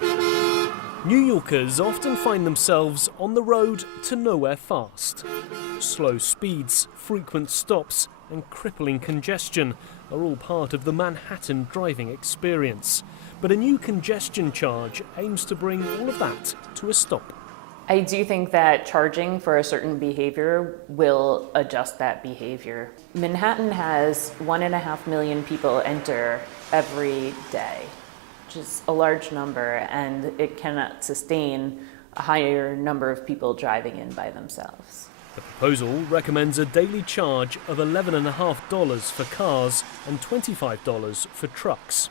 New Yorkers often find themselves on the road to nowhere fast. Slow speeds, frequent stops, and crippling congestion are all part of the Manhattan driving experience. But a new congestion charge aims to bring all of that to a stop. I do think that charging for a certain behavior will adjust that behavior. Manhattan has 1.5 million people enter every day, which is a large number, and it cannot sustain a higher number of people driving in by themselves. The proposal recommends a daily charge of $11.50 for cars and $25 for trucks.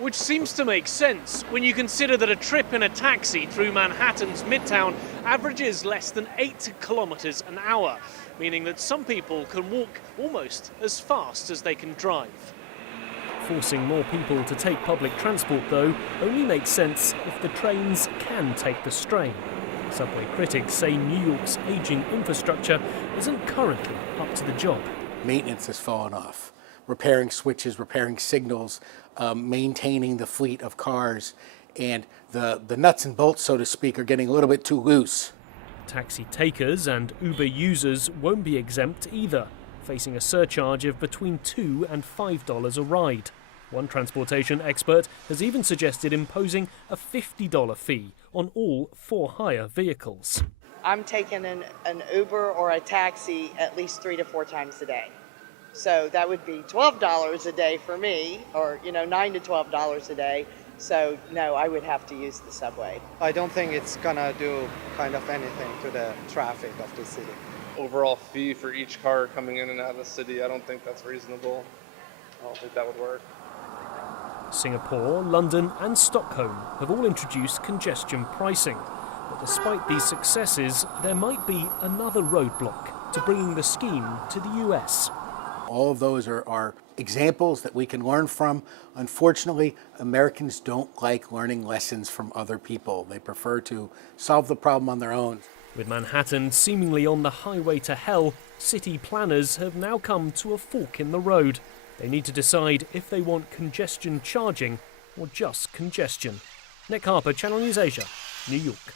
Which seems to make sense when you consider that a trip in a taxi through Manhattan's Midtown averages less than 8 kilometers an hour, meaning that some people can walk almost as fast as they can drive. Forcing more people to take public transport, though, only makes sense if the trains can take the strain. Subway critics say New York's aging infrastructure isn't currently up to the job. Maintenance has fallen off. Repairing switches, repairing signals, maintaining the fleet of cars, and the nuts and bolts, so to speak, are getting a little bit too loose. Taxi takers and Uber users won't be exempt either, facing a surcharge of between $2 and $5 a ride. One transportation expert has even suggested imposing a $50 fee on all for-hire vehicles. I'm taking an Uber or a taxi at least 3 to 4 times a day. So that would be $12 a day for me, or $9 to $12 a day. So no, I would have to use the subway. I don't think it's gonna do kind of anything to the traffic of the city. Overall fee for each car coming in and out of the city, I don't think that's reasonable. I don't think that would work. Singapore, London and Stockholm have all introduced congestion pricing. But despite these successes, there might be another roadblock to bringing the scheme to the US. All of those are examples that we can learn from. Unfortunately, Americans don't like learning lessons from other people. They prefer to solve the problem on their own. With Manhattan seemingly on the highway to hell, city planners have now come to a fork in the road. They need to decide if they want congestion charging or just congestion. Nick Harper, Channel News Asia, New York.